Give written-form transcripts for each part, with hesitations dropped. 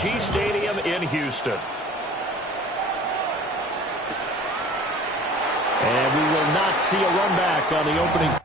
G Stadium in Houston. And we will not see a run back on the opening.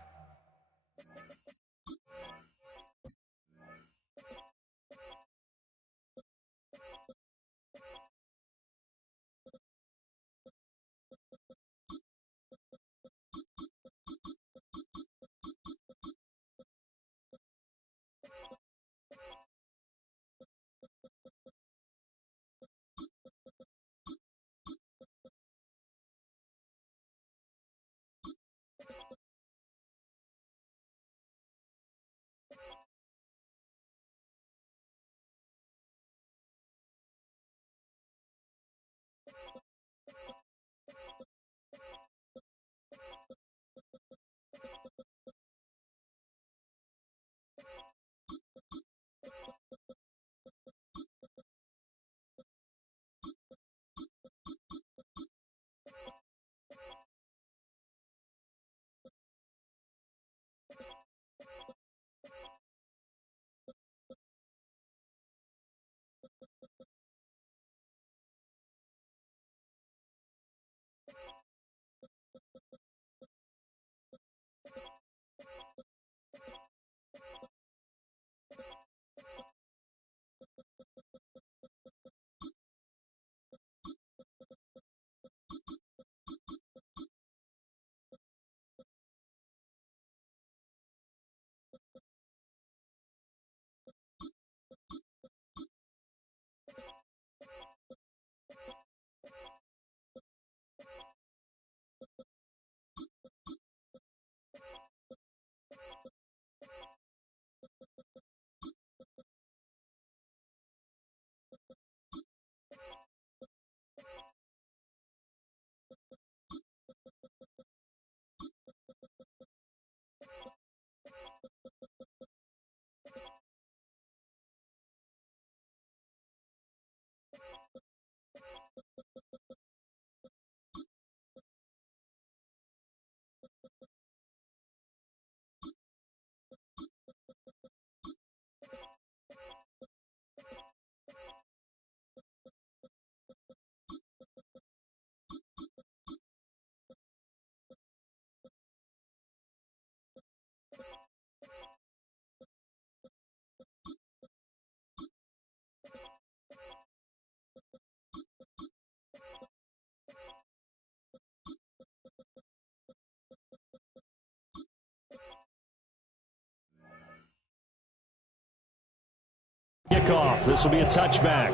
Kickoff. This will be a touchback.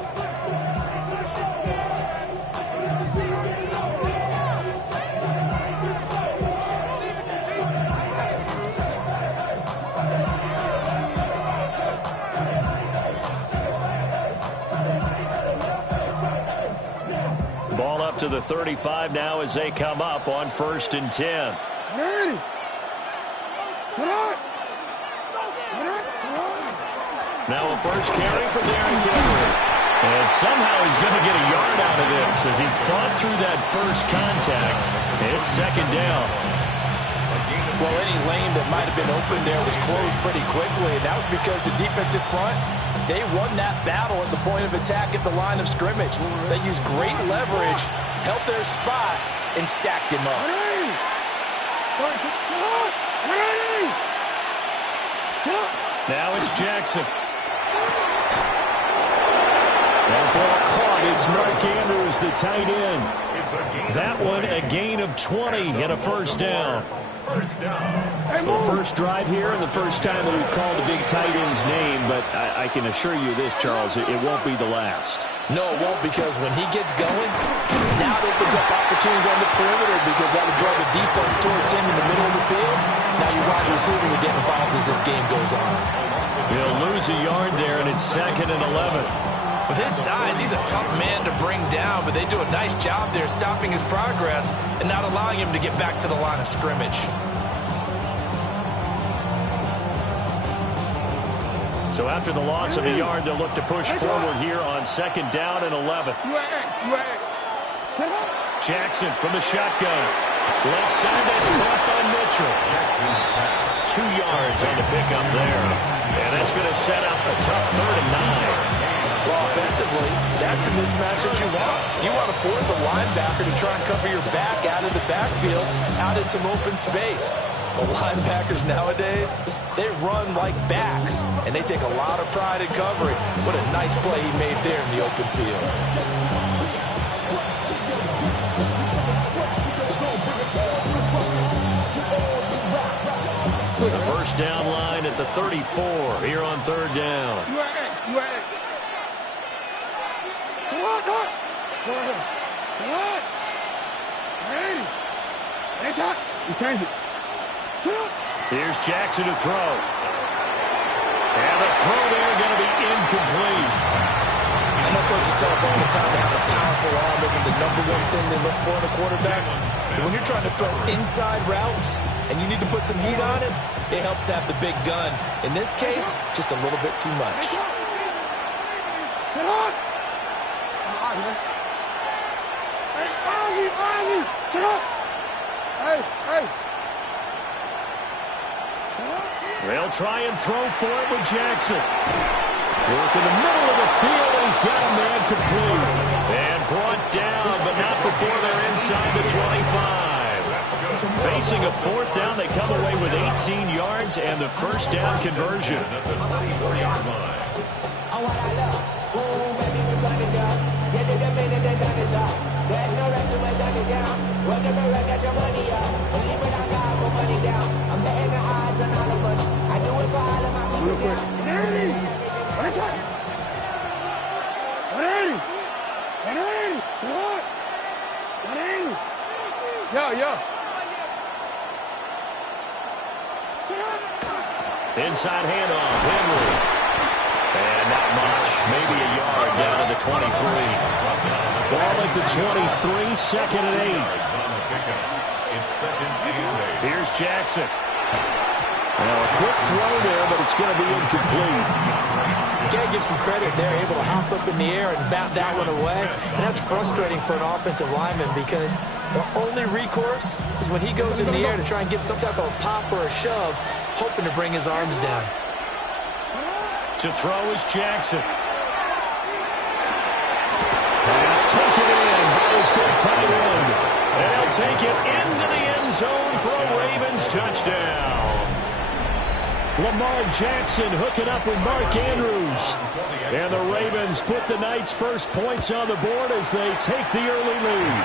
Ball up to the 35 now as they come up on 1st and 10. Now a first carry for Derrick Henry. And somehow he's going to get a yard out of this as he fought through that first contact. It's 2nd down. Well, any lane that might have been open there was closed pretty quickly, and that was because the defensive front, they won that battle at the point of attack at the line of scrimmage. They used great leverage, held their spot, and stacked him up. Now it's Jackson. That ball caught. It's Mark Andrews, the tight end. That one a gain of 20 and a 1st down. The first drive here and the first time that we've called a big tight end's name, but I can assure you this, Charles, it won't be the last. No, it won't, because when he gets going, now it opens up opportunities on the perimeter because that would draw the defense towards him in the middle of the field. Now your wide receivers are getting involved as this game goes on. He'll lose a yard there, and it's 2nd and 11. With his size, he's a tough man to bring down, but they do a nice job there stopping his progress and not allowing him to get back to the line of scrimmage. So after the loss of a yard, they'll look to push forward here on 2nd down and 11. Jackson from the shotgun. Left side, that's caught by Mitchell. 2 yards on the pickup there. And that's going to set up a tough 3rd and 9. Well, offensively, defensively, that's the mismatch that you want. You want to force a linebacker to try and cover your back out of the backfield, out in some open space. The linebackers nowadays, they run like backs, and they take a lot of pride in covering. What a nice play he made there in the open field. The first down line at the 34 here on third down. Here's Jackson to throw. And the throw there going to be incomplete. I know coaches tell us all the time that having a powerful arm isn't the #1 thing they look for in a quarterback. But when you're trying to throw inside routes and you need to put some heat on it, it helps have the big gun. In this case, just a little bit too much. They'll try and throw for it with Jackson. Work in the middle of the field, and he's got a man complete. And brought down, but not before they're inside the 25. Facing a fourth down, they come away with 18 yards and the first down conversion. At the 24-yard line. There's no rest to my shining down. Whatever I got your money up. Believe when I got my money down. I'm betting the odds on all of us. I do it for all of my people. Real quick. What is that? Yo. Inside handoff, Henry. And not much. Maybe a yard down to the 23. Ball at the 23, second and 8. Here's Jackson. Now a quick throw there, but it's going to be incomplete. You got to give some credit. They're able to hop up in the air and bat that one away. And that's frustrating for an offensive lineman because the only recourse is when he goes in the air to try and get some type of a pop or a shove, hoping to bring his arms down. To throw is Jackson. Pass taken in by his big tight end. And he'll take it into the end zone for a Ravens touchdown. Lamar Jackson hooking up with Mark Andrews. And the Ravens put the Knights' first points on the board as they take the early lead.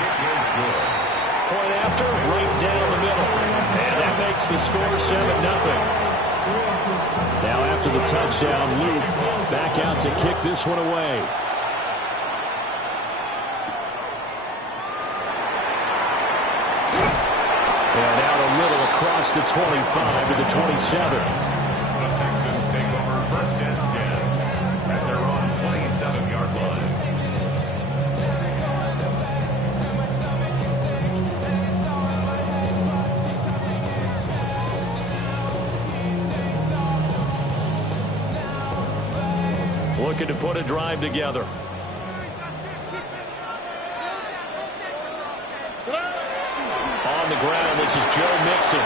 Point after, right down the middle. And that makes the score 7-0. Now after the touchdown, Luke back out to kick this one away. And out a little across the 25 to the 27. The Texans take over first and 10 at their own 27-yard line. Looking to put a drive together. On the ground, this is Joe Mixon.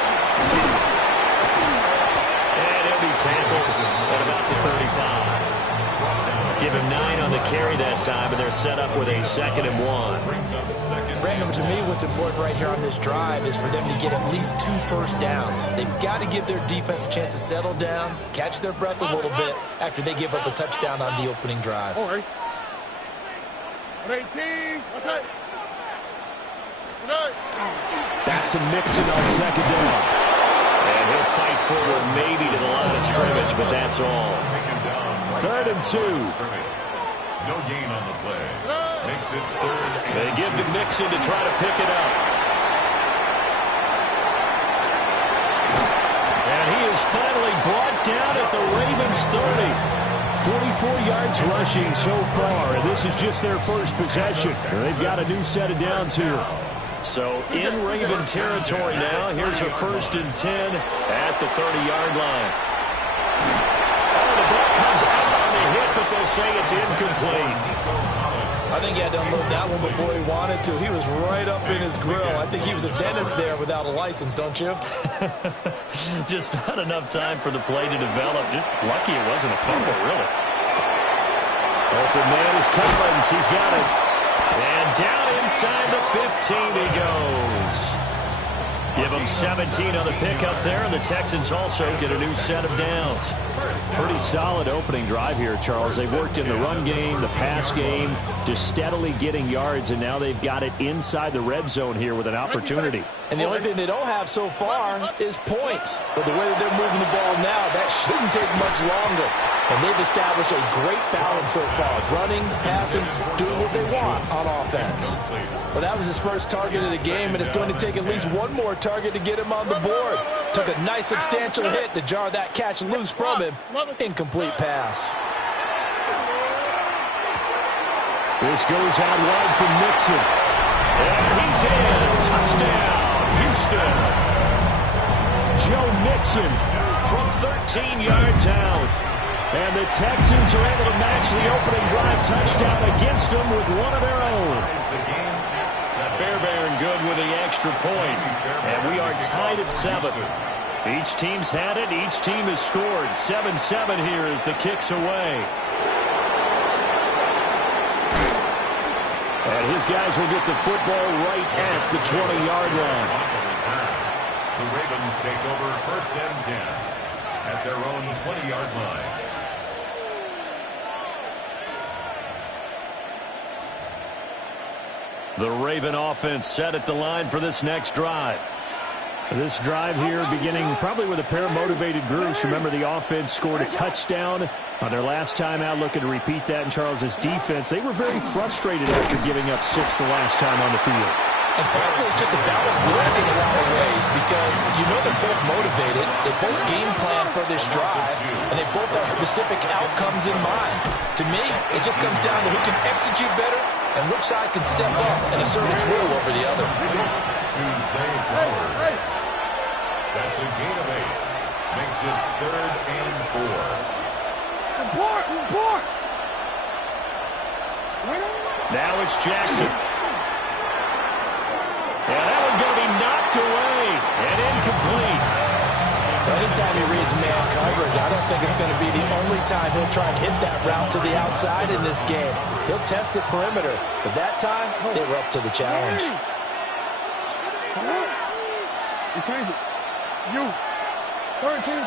And he'll be tackled at about the 35. Give him 9 on the carry that time, and they're set up with a 2nd and 1. Brandon, to me, what's important right here on this drive is for them to get at least 2 first downs. They've got to give their defense a chance to settle down, catch their breath a little bit after they give up a touchdown on the opening drive. Back to Mixon on 2nd down. And he'll fight forward maybe to the line of scrimmage, but that's all. 3rd and 2. No gain on the play. Makes it 3rd and They give to Mixon to try to pick it up. And he is finally brought down at the Ravens 30. 44 yards rushing so far, and this is just their first possession. They've got a new set of downs here. So in Raven territory now, here's a 1st and 10 at the 30-yard line. Oh, the ball comes out on the hit, but they'll say it's incomplete. I think he had to unload that one before he wanted to. He was right up in his grill. I think he was a dentist there without a license, don't you? Just not enough time for the play to develop. Just lucky it wasn't a fumble, really. Open man is Collins. He's got it. And down inside the 15 he goes. Give them 17 on the pickup there, and the Texans also get a new set of downs. Pretty solid opening drive here, Charles. They've worked in the run game, the pass game, just steadily getting yards, and now they've got it inside the red zone here with an opportunity. And the only thing they don't have so far is points. But the way that they're moving the ball now, that shouldn't take much longer. And they've established a great balance so far. Running, passing, doing what they want on offense. Well, that was his first target of the game, and it's going to take at least one more target to get him on the board. Took a nice substantial hit to jar that catch loose from him. Incomplete pass. This goes out wide from Mixon. And he's in. Touchdown, Houston. Joe Mixon from 13 yards out. And the Texans are able to match the opening drive touchdown against them with one of their own. Fairbairn good with the extra point. And we are tied at 7. Each team's had it. Each team has scored. 7-7 here as the kick's away. And his guys will get the football right at the 20-yard line. The Ravens take over 1st and 10 at their own 20-yard line. The Raven offense set at the line for this next drive. This drive here beginning probably with a pair of motivated groups. Remember, the offense scored a touchdown on their last time out. Looking to repeat that in Charles's defense. They were very frustrated after giving up 6 the last time on the field. And partly it's just about wills in a lot of ways because you know they're both motivated. They both game plan for this drive, and they both have specific outcomes in mind. To me, it just comes down to who can execute better and which side can step up and assert its will over the other. To save Flowers. That's a gain of 8. Makes it 3rd and 4. Report! Now it's Jackson. And that one's going to be knocked away and incomplete. Anytime he reads man coverage, I don't think it's going to be the only time he'll try and hit that route to the outside in this game. He'll test the perimeter, but that time, they were up to the challenge. You change it. You. 13.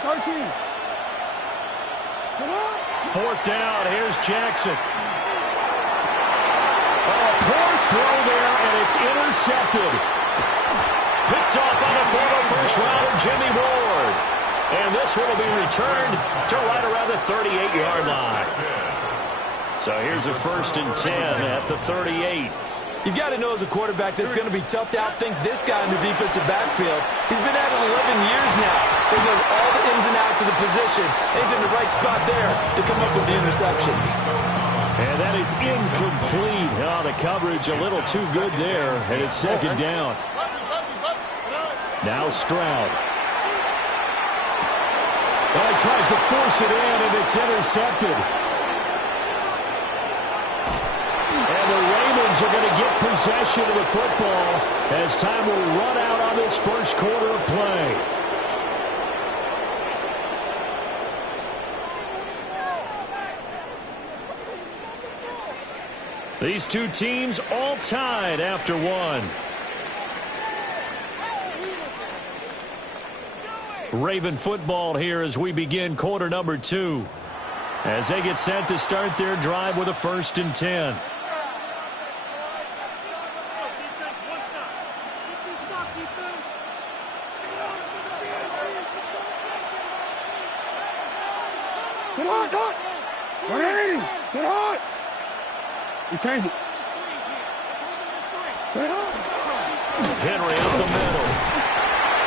4th down. Here's Jackson. Oh, poor throw there, and it's intercepted. Picked off by the former first-rounder, Jimmy Ward. And this one will be returned to right around the 38-yard line. So here's a 1st and 10 at the 38. You've got to know as a quarterback that it's going to be tough to outthink this guy in the defensive backfield. He's been at it 11 years now, so he knows all the ins and outs of the position. And he's in the right spot there to come up with the interception. And that is incomplete. Oh, the coverage a little too good there, and it's 2nd down. Now Stroud. Oh, he tries to force it in, and it's intercepted. And the Ravens are going to get possession of the football as time will run out on this first quarter of play. These two teams all tied after one. Raven football here as we begin quarter number 2. As they get set to start their drive with a 1st and 10. Sit hard, Doc. 180. Sit hard. You change it. Sit hard. Henry up the middle.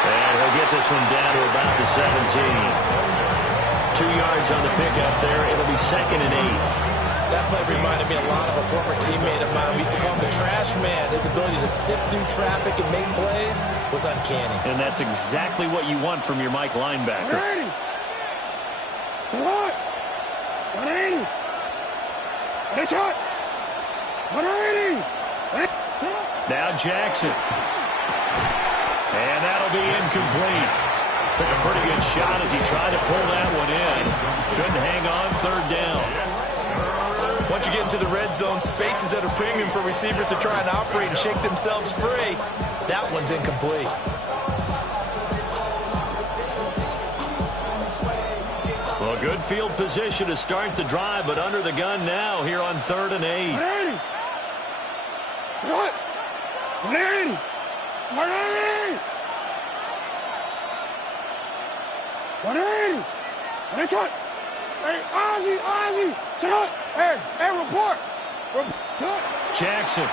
And he'll get this one down to about the 17. 2 yards on the pickup there. It'll be 2nd and 8. That play reminded me a lot of a former teammate of mine. We used to call him the trash man. His ability to sift through traffic and make plays was uncanny. And that's exactly what you want from your Mike linebacker. 180. Sit hard. 180. Get a shot. 180. Now Jackson. And that'll be incomplete. Took a pretty good shot as he tried to pull that one in. Couldn't hang on 3rd down. Once you get into the red zone, space is at a premium for receivers to try and operate and shake themselves free. That one's incomplete. Well, good field position to start the drive, but under the gun now here on 3rd and 8. 180. 180. That's it. Hey, Ozzy. Sit up. Hey, report. Jackson.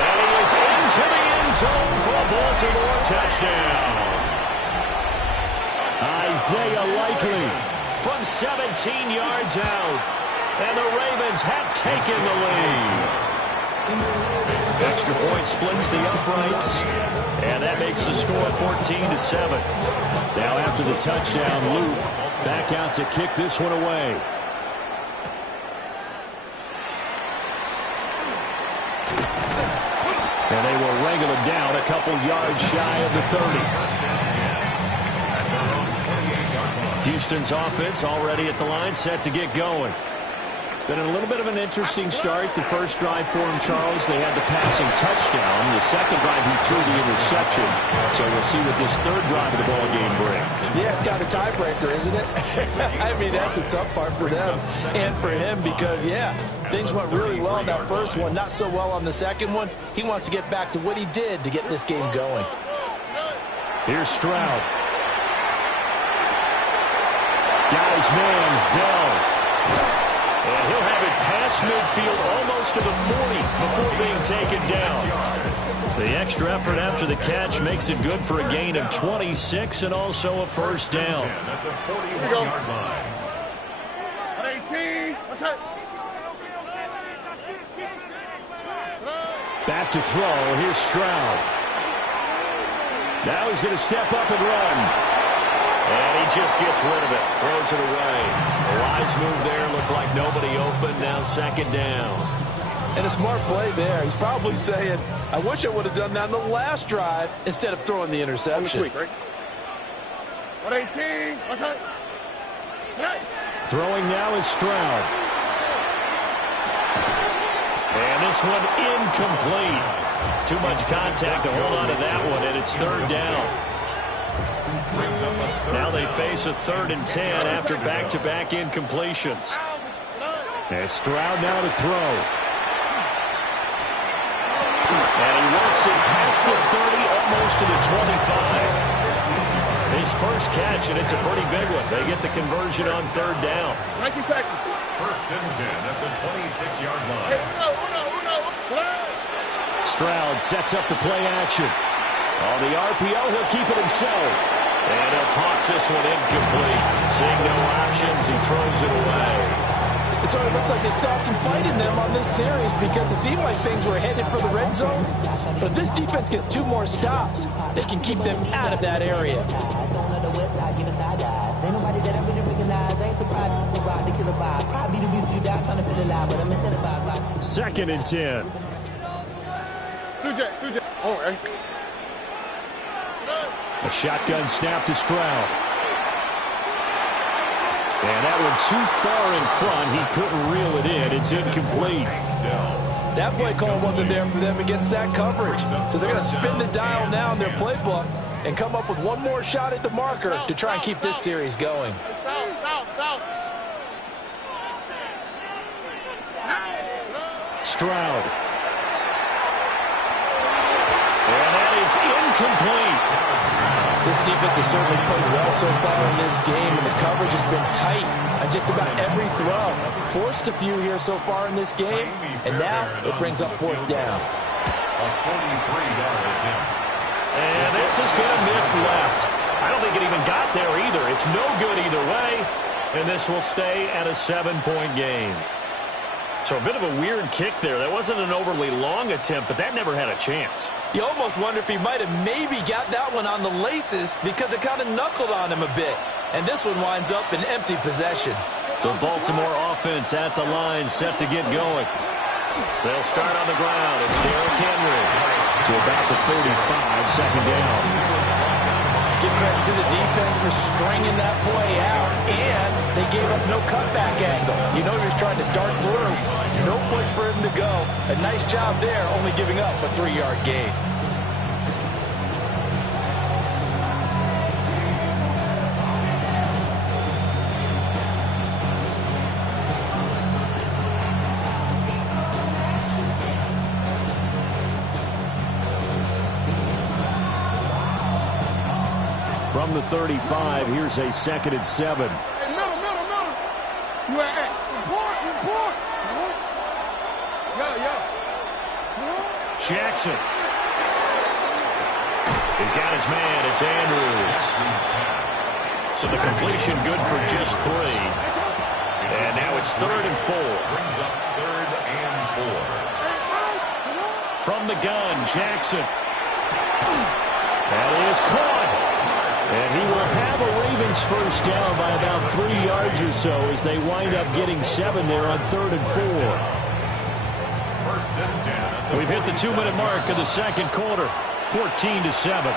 And he is into the end zone for a Baltimore touchdown. Isaiah Likely from 17 yards out. And the Ravens have taken the lead. Extra point splits the uprights. And that makes the score 14-7. Now after the touchdown, Luke back out to kick this one away. And they will wrangle him down a couple yards shy of the 30. Houston's offense already at the line, set to get going. Been a little bit of an interesting start. The first drive for him, Charles, they had the passing touchdown. The second drive, he threw the interception. So we'll see what this third drive of the ball game brings. Yeah, it's kind of tiebreaker, isn't it? I mean, that's the tough part for them and for him because, yeah, things went really well in that first one, not so well on the second one. He wants to get back to what he did to get this game going. Here's Stroud. Guy's man, Dell. And he'll have it past midfield almost to the 40 before being taken down. The extra effort after the catch makes it good for a gain of 26 and also a first down. At the 41-yard line. 18. What's that? Back to throw. Here's Stroud. Now he's going to step up and run. And he just gets rid of it. Throws it away. A wise move there. Looked like nobody open. Now second down. And a smart play there. He's probably saying, I wish I would have done that in the last drive instead of throwing the interception. 118. What's that? Throwing now is Stroud. And this one incomplete. Too much contact to hold on to that one, and it's third down. Now they face a 3rd and 10 after back-to-back incompletions. And Stroud now to throw. And he works it past the 30, almost to the 25. His first catch, and it's a pretty big one. They get the conversion on third down. First and 10 at the 26-yard line. Stroud sets up the play action. On the RPO, he'll keep it himself. And he'll toss this one incomplete. Seeing no options, he throws it away. It sort of looks like they stopped some fight in them on this series because it seemed like things were headed for the red zone. But if this defense gets 2 more stops, they can keep them out of that area. Second and 10. A shotgun snap to Stroud. And that one too far in front. He couldn't reel it in. It's incomplete. That play call wasn't there for them against that coverage. So they're going to spin the dial now in their playbook and come up with one more shot at the marker to try and keep this series going. Stroud. And that is incomplete. This defense has certainly played well so far in this game, and the coverage has been tight on just about every throw. Forced a few here so far in this game, and now it brings up 4th down. A 43-yard attempt. And this is going to miss left. I don't think it even got there either. It's no good either way, and this will stay at a 7-point game. So a bit of a weird kick there. That wasn't an overly long attempt, but that never had a chance. You almost wonder if he might have maybe got that one on the laces because it kind of knuckled on him a bit. And this one winds up in empty possession. The Baltimore offense at the line, set to get going. They'll start on the ground. It's Derrick Henry to about the 45, second down. Give credit to the defense for stringing that play out, and they gave up no cutback angle. You You know he was trying to dart through. No place for him to go. A nice job there, only giving up a 3-yard gain. From the 35, here's a 2nd and 7. Hey, middle. You at report. Yeah. Jackson. He's got his man. It's Andrews. So the completion good for just 3. And now it's 3rd and 4. Brings up 3rd and 4. From the gun, Jackson. That is caught. And he will have a Ravens first down by about 3 yards or so as they wind up getting 7 there on 3rd and 4. 1st and 10. We've hit the 2-minute mark of the 2nd quarter, 14-7.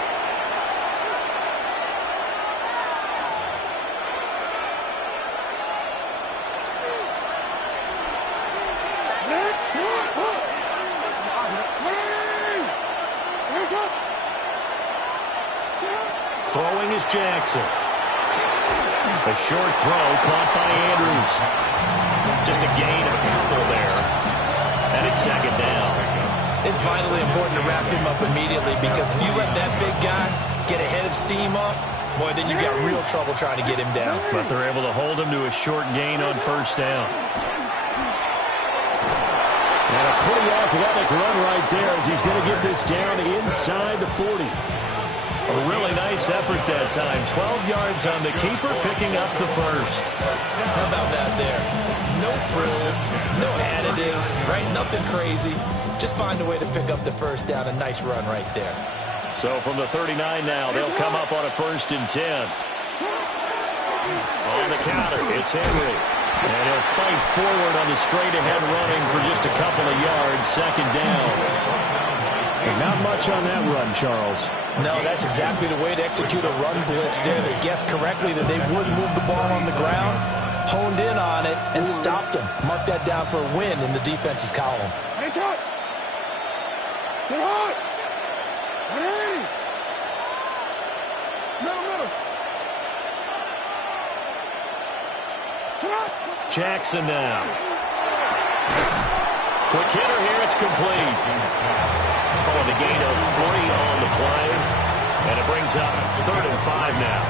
Throwing is Jackson. A short throw caught by Andrews. Just a gain of a couple there. And it's 2nd down. It's vitally important to wrap him up immediately because if you let that big guy get a head of steam up, boy, then you got real trouble trying to get him down. But they're able to hold him to a short gain on 1st down. And a pretty athletic run right there as he's going to get this down inside the 40. A really nice effort that time. 12 yards on the keeper, picking up the 1st. How about that there? No frills, no additives, right? Nothing crazy. Just find a way to pick up the 1st down. A nice run right there. So from the 39 now, they'll come up on a 1st and 10. On the counter, it's Henry. And he'll fight forward on the straight-ahead running for just a couple of yards. 2nd down. And not much on that run, Charles. No, that's exactly the way to execute a run blitz there. They guessed correctly that they wouldn't move the ball on the ground, honed in on it, and stopped them. Mark that down for a win in the defense's column. Hey, shot. Get hard. Hey. Middle. Shot. Jackson now. Quick hitter here. It's complete. Calling a gain of 3 on the play. And it brings up 3rd and 5 now.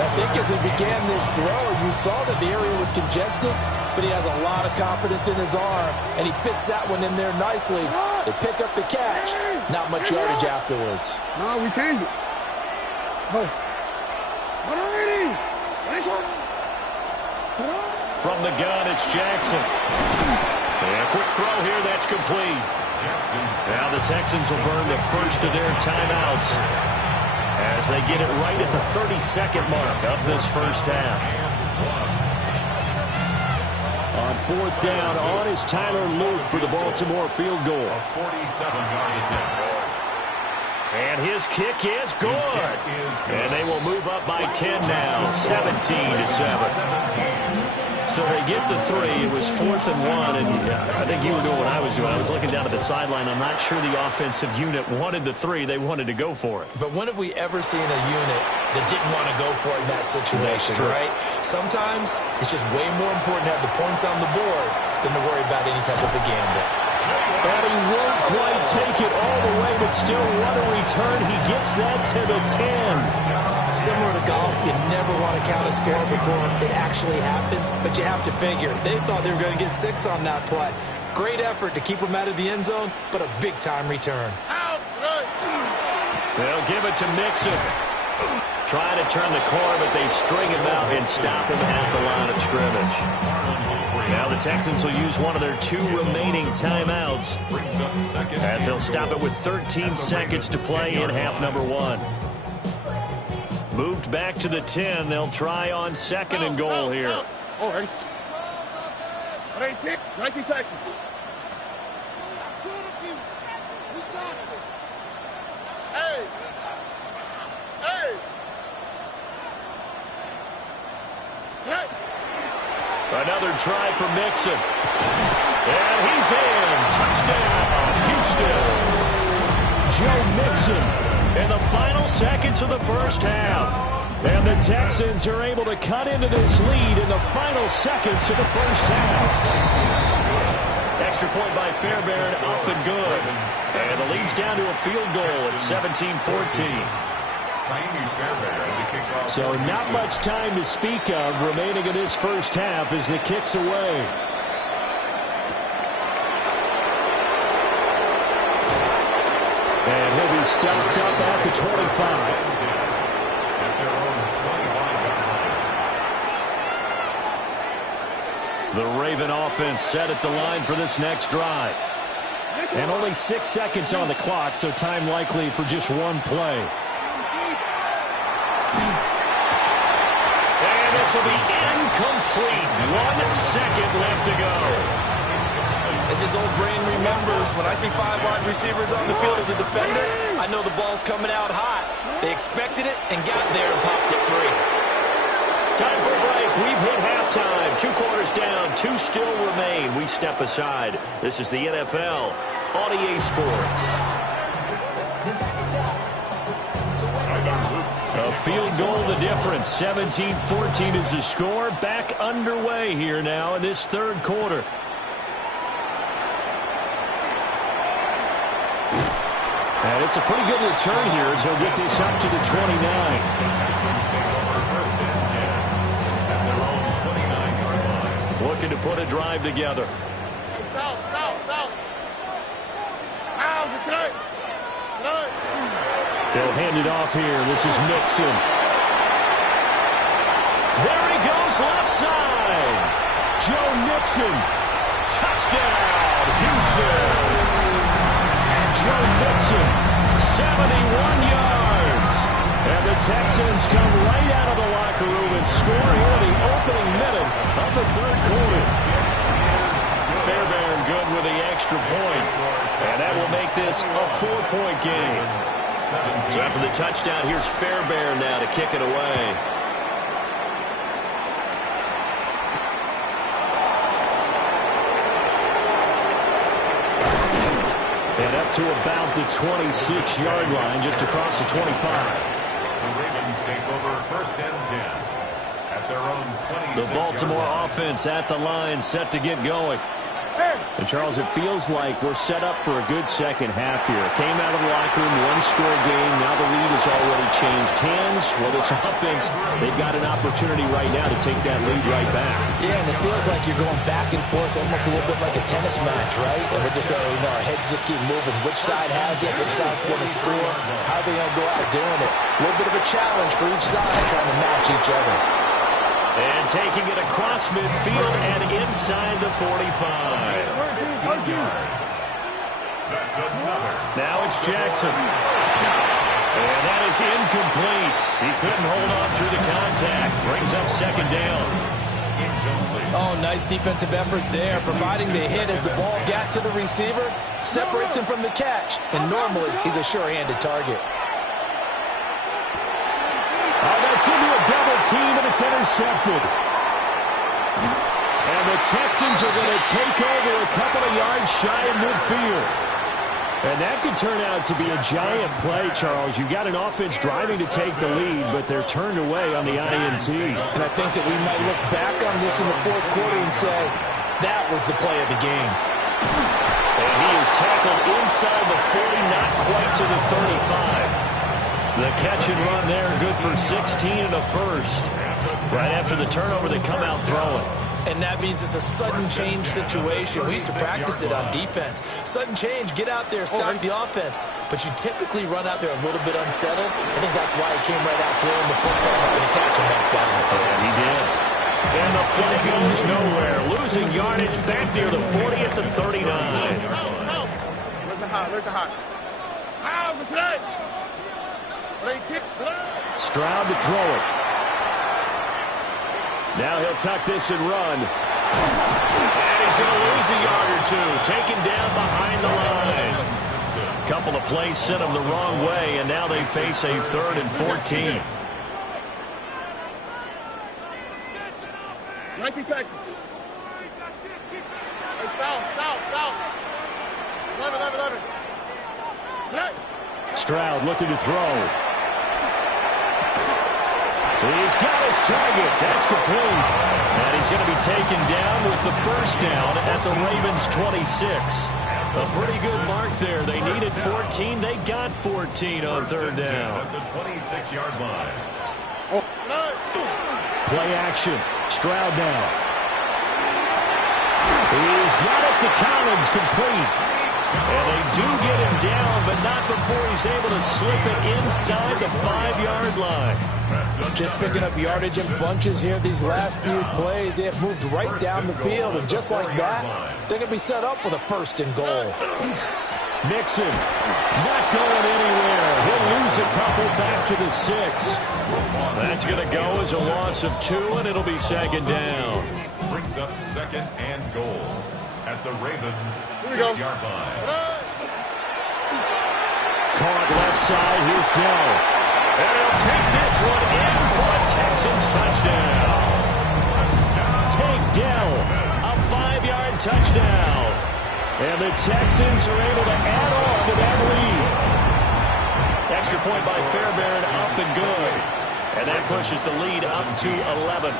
I think as he began this throw, you saw that the area was congested, but he has a lot of confidence in his arm, and he fits that one in there nicely. They pick up the catch. Not much yardage afterwards. No, we changed it. Oh. From the gun, it's Jackson. And a quick throw here, that's complete. Now the Texans will burn the 1st of their timeouts as they get it right at the 32nd mark of this 1st half. On 4th down, on is Tyler Luke for the Baltimore field goal. 47-yard attempt. And his kick is good. And they will move up by 10 now, 17-7. So they get the 3. It was 4th and 1, and I think you were doing what I was doing. I was looking down at the sideline. I'm not sure the offensive unit wanted the 3. They wanted to go for it. But when have we ever seen a unit that didn't want to go for it in that situation, right? Sometimes it's just way more important to have the points on the board than to worry about any type of a gamble. And he won't quite take it all the way, but still what a return. He gets that to the 10. Similar to golf, you never want to count a score before it actually happens, but you have to figure. They thought they were going to get 6 on that play. Great effort to keep them out of the end zone, but a big-time return. They'll give it to Mixon. Trying to turn the corner, but they string him out and stop him at the line of scrimmage. Now the Texans will use one of their 2 remaining timeouts as they'll stop it with 13 seconds to play in half number 1. Moved back to the 10. They'll try on 2nd and goal here. Oh, ready? 19 Texans. Hey! Hey! Another try for Mixon. And he's in. Touchdown, Houston. Joe Mixon in the final seconds of the first half. And the Texans are able to cut into this lead in the final seconds of the first half. Extra point by Fairbairn, up and good. And the lead's down to a field goal at 17-14. So not much time to speak of remaining in this first half as the kick's away. And he'll be stopped up at the 25. The Raven offense set at the line for this next drive. And only 6 seconds on the clock, so time likely for just one play. And this will be incomplete. 1 second left to go. As his old brain remembers, when I see 5 wide receivers on the field as a defender, I know the ball's coming out hot. They expected it and got there and popped it free. Time for a break. We've hit halftime. 2 quarters down. 2 still remain. We step aside. This is the NFL on EA Sports. A field goal the difference. 17-14 is the score. Back underway here now in this third quarter. And it's a pretty good return here as he'll get this up to the 29. Looking to put a drive together. They'll hand it off here. This is Mixon. There he goes, left side. Joe Mixon. Touchdown, Houston. Joe Mixon, 71 yards. And the Texans come right out of the locker room and score here in the opening minute of the third quarter. Fairbairn good with the extra point. And that will make this a 4-point game. So after the touchdown, here's Fairbairn now to kick it away. And up to about the 26-yard line, just across the 25. The Ravens take over 1st and 10 at their own 26. The Baltimore offense at the line, set to get going. And, Charles, it feels like we're set up for a good second half here. Came out of the locker room, 1-score game. Now the lead has already changed hands. Well, this offense, they've got an opportunity right now to take that lead right back. Yeah, and it feels like you're going back and forth almost a little bit like a tennis match, right? And we're just, our heads just keep moving. Which side has it? Which side's going to score? How are they going to go out doing it? A little bit of a challenge for each side trying to match each other. And taking it across midfield and inside the 45. 15 yards. That's another. Now it's Jackson. And that is incomplete. He couldn't hold on through the contact. Brings up second down. Oh, nice defensive effort there, providing the hit as the ball got to the receiver, separates him from the catch. And normally, he's a sure-handed target. Oh, that's into a double team, and it's intercepted. And the Texans are going to take over a couple of yards shy of midfield. And that could turn out to be a giant play, Charles. You've got an offense driving to take the lead, but they're turned away on the INT. And I think that we might look back on this in the fourth quarter and say, that was the play of the game. And he is tackled inside the 40, not quite to the 35. The catch and run there, good for 16 and a first. Right after the turnover, they come out throwing. And that means it's a sudden change situation. We used to practice it on defense. Sudden change, get out there, stop the offense. But you typically run out there a little bit unsettled. I think that's why he came right out throwing the football, having to catch him off balance. Yeah, he did. And the play goes nowhere. Losing yardage back near the 40 at the 39. Stroud to throw it. Now he'll tuck this and run. And he's going to lose a yard or two. Taken down behind the line. Couple of plays sent him the wrong way, and now they face a 3rd and 14. 19 Texas. Hey, foul. 11. Hey. Stroud looking to throw. He's got his target. That's complete. And he's going to be taken down with the first down at the Ravens' 26. A pretty good mark there. They needed 14. They got 14 on third down. At the 26-yard line. Play action. Stroud now. He's got it to Collins, complete. And they do get him down, but not before he's able to slip it inside the 5-yard line. Just picking up yardage in bunches here these last few plays. They have moved right down the field, and just like that, they're going to be set up with a first and goal. Mixon, not going anywhere. He'll lose a couple back to the 6. That's going to go as a loss of 2, and it'll be second down. Brings up second and goal at the Ravens' 6-yard line. Caught left side. Here's Dell. And he'll take this one in for a Texans touchdown. Take Dell, a 5-yard touchdown. And the Texans are able to add on to that lead. Extra point by Fairbairn, up and good. And that pushes the lead up to 11.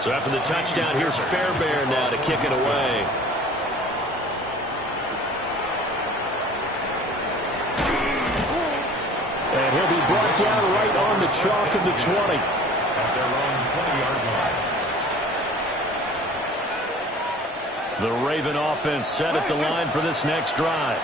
So after the touchdown, here's Fairbairn now to kick it away. And he'll be brought down right on the chalk of the 20. At their own 20-yard line. The Raven offense set at the line for this next drive.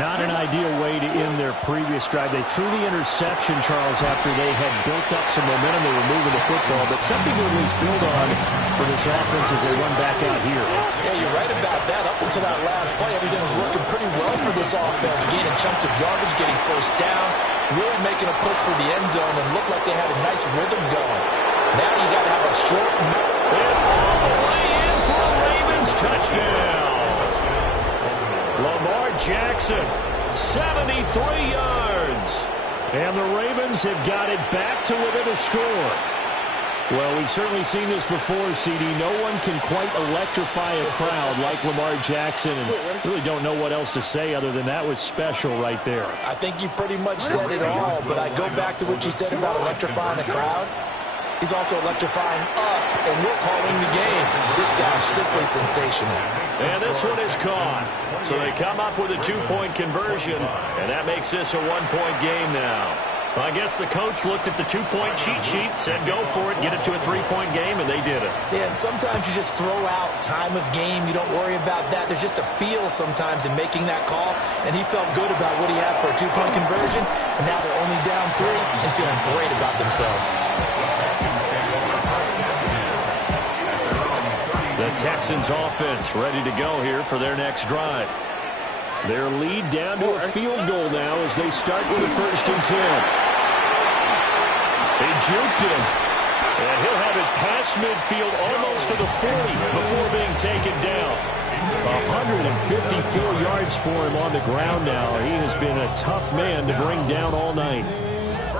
Not an ideal way to end their previous drive. They threw the interception, Charles, after they had built up some momentum. They were moving the football, but something to at least build on for this offense as they run back out here. Yeah, you're right about that. Up until that last play, everything was working pretty well for this offense. Gaining chunks of yardage, getting first downs, really making a push for the end zone, and looked like they had a nice rhythm going. Now you got to have a short... And all the way in for a Ravens touchdown. Lamar Jackson, 73 yards. And the Ravens have got it back to within a score. Well, we've certainly seen this before, CD. No one can quite electrify a crowd like Lamar Jackson. And really don't know what else to say other than that was special right there. I think you pretty much said it all, but I go back to what you said about electrifying a crowd. He's also electrifying us, and we're calling the game. This guy's simply sensational. And this one is caught. So they come up with a 2-point conversion, and that makes this a 1-point game now. Well, I guess the coach looked at the 2-point cheat sheet, said go for it, get it to a 3-point game, and they did it. Yeah, and sometimes you just throw out time of game. You don't worry about that. There's just a feel sometimes in making that call, and he felt good about what he had for a 2-point conversion, and now they're only down 3 and feeling great about themselves. The Texans offense ready to go here for their next drive. Their lead down to a field goal now as they start with a 1st and 10. They juked him. And he'll have it past midfield almost to the 40 before being taken down. 154 yards for him on the ground now. He has been a tough man to bring down all night.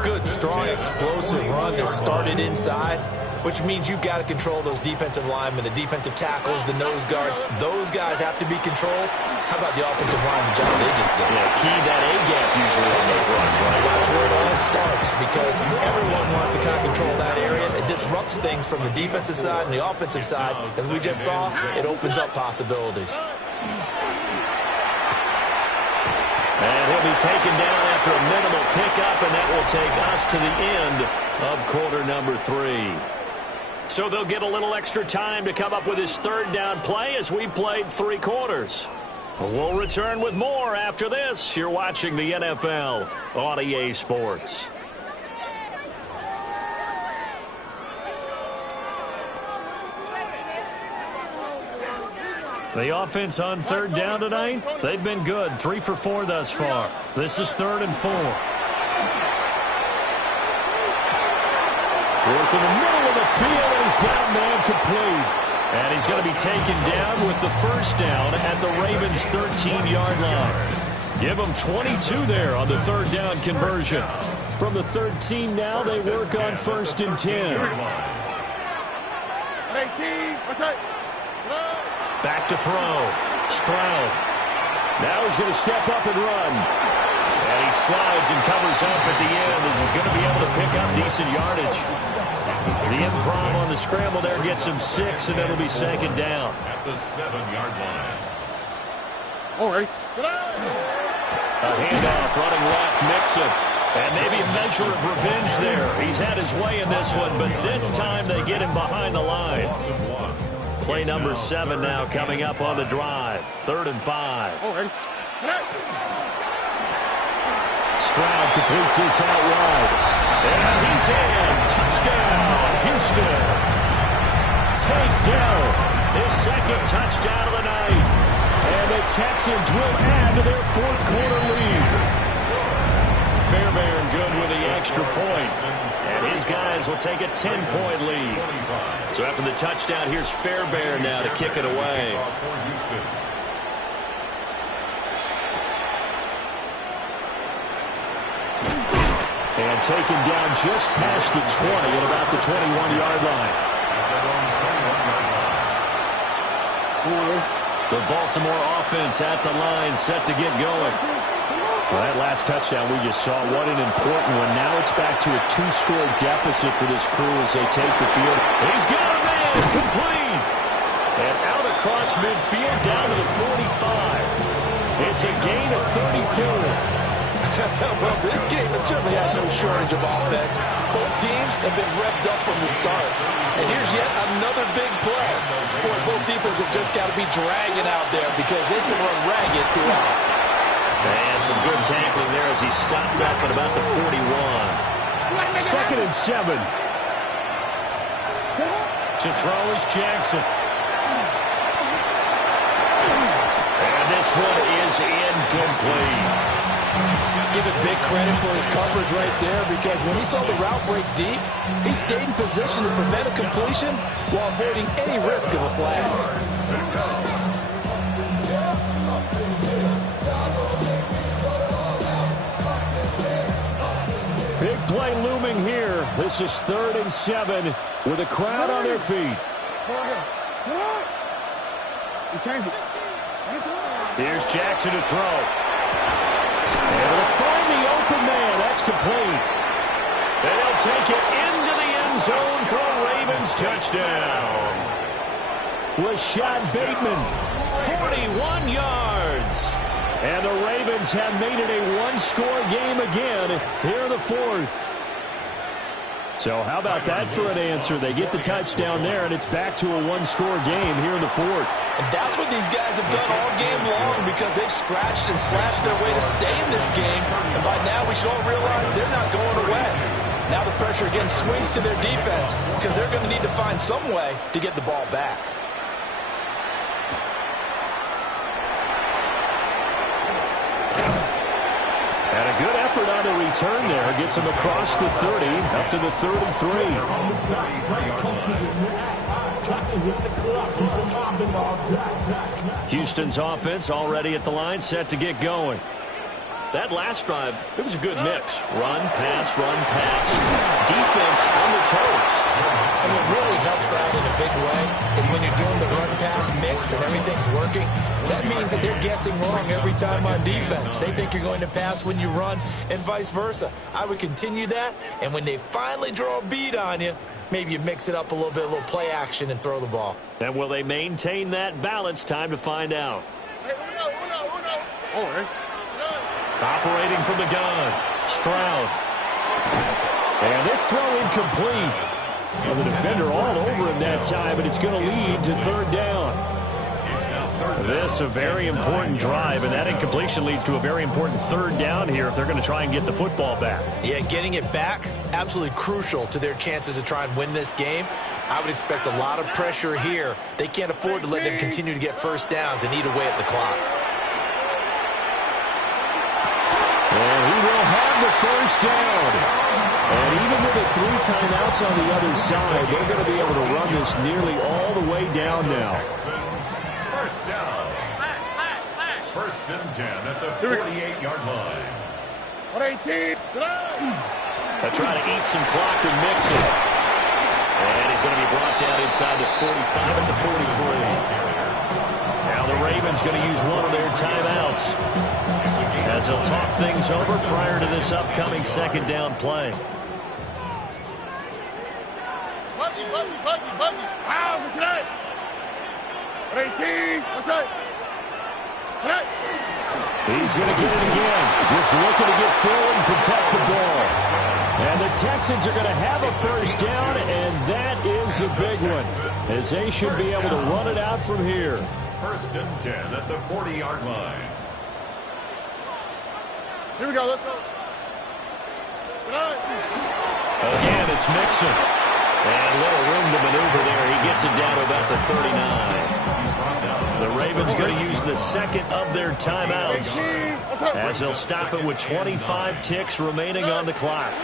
Good, strong, explosive run that started inside, which means you've got to control those defensive linemen, the defensive tackles, the nose guards. Those guys have to be controlled. How about the offensive line, the job they just did? Yeah, key that A-gap usually on those runs, right? That's where it all starts, because everyone wants to kind of control that area. It disrupts things from the defensive side and the offensive side. As we just saw, it opens up possibilities. And he'll be taken down after a minimal pickup, and that will take us to the end of quarter number 3. So they'll get a little extra time to come up with his 3rd down play as we played 3 quarters. We'll return with more after this. You're watching the NFL on EA Sports. The offense on 3rd down tonight, they've been good. 3 for 4 thus far. This is 3rd and 4. Work in the middle of the field, and he's got a man complete. And he's going to be taken down with the 1st down at the Ravens' 13-yard line. Give them 22 there on the 3rd down conversion. From the 13 now, they work on 1st and 10. Back to throw. Stroud. Now he's going to step up and run. And he slides and covers up at the end as he's going to be able to pick up decent yardage. The improv on the scramble there gets him 6, and it'll be second down. At the 7-yard line. All right. A handoff, running left, Mixon. And maybe a measure of revenge there. He's had his way in this one, but this time they get him behind the line. Play number 7 now coming up on the drive. 3rd and 5. All right. Stroud completes this out wide. And he's in. Touchdown, Houston. Takedown. His second touchdown of the night. And the Texans will add to their 4th quarter lead. Fairbairn good with the extra point. And his guys will take a 10-point lead. So after the touchdown, here's Fairbairn now to kick it away. And taken down just past the 20 at about the 21-yard line. The Baltimore offense at the line, set to get going. Well, that last touchdown we just saw, what an important one. Now it's back to a 2-score deficit for this crew as they take the field. He's got a man, complete. And out across midfield down to the 45. It's a gain of 34. Well, this game has certainly had no shortage of offense. Both teams have been revved up from the start. And here's yet another big play. Boy, both defenses just got to be dragging out there because they can run ragged throughout. And some good tackling there as he stopped up at about the 41. 2nd and 7. To throw is Jackson. And this one is incomplete. Give it big credit for his coverage right there because when he saw the route break deep, he stayed in position to prevent a completion while avoiding any risk of a flag. Big play looming here. This is 3rd and 7 with a crowd on their feet. Here's Jackson to throw. Able to find the open man. That's complete. They'll take it into the end zone for a Ravens touchdown. Rashad Bateman, 41 yards. And the Ravens have made it a 1-score game again here in the 4th. So how about that for an answer? They get the touchdown there, and it's back to a 1-score game here in the 4th. And that's what these guys have done all game long because they've scratched and slashed their way to stay in this game. And by now we should all realize they're not going away. Now the pressure again swings to their defense because they're going to need to find some way to get the ball back. And a good effort on the return there. Gets him across the 30, up to the 33. Houston's offense already at the line, set to get going. That last drive, it was a good mix. Run, pass, defense on their toes. And what really helps out in a big way is when you're doing the run-pass mix and everything's working, that means that they're guessing wrong every time on defense. They think you're going to pass when you run and vice versa. I would continue that, and when they finally draw a bead on you, maybe you mix it up a little bit, a little play action and throw the ball. And will they maintain that balance? Time to find out. All right. Operating from the gun, Stroud. And this throw incomplete. Well, the defender all over him that time, but it's going to lead to 3rd down. This a very important drive, and that incompletion leads to a very important 3rd down here if they're going to try and get the football back. Yeah, getting it back, absolutely crucial to their chances to try and win this game. I would expect a lot of pressure here. They can't afford to let them continue to get first downs and eat away at the clock. And he will have the first down. And even with the 3 timeouts on the other side, they're going to be able to run this nearly all the way down now. First down. 1st and 10 at the 48-yard line. 118. They're trying to eat some clock and mix it. And he's going to be brought down inside the 45 at the 43. Now the Ravens going to use one of their timeouts as they'll talk things over prior to this upcoming second down play. Buggy. Wow, what's that? 18, what's that? Hey. He's going to get it again. Just looking to get forward and protect the ball. And the Texans are going to have a first down, and that is the big one, as they should be able to run it out from here. First and 10 at the 40-yard line. Here we go, let's go. Again, it's Mixon. And little room to maneuver there. He gets it down to about the 39. The Ravens going to use the second of their timeouts as they'll stop it with 25 ticks remaining on the clock.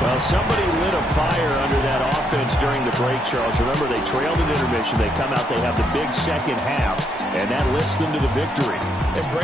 Well, somebody lit a fire under that offense during the break, Charles. Remember, they trailed in intermission. They come out, they have the big second half, and that lifts them to the victory.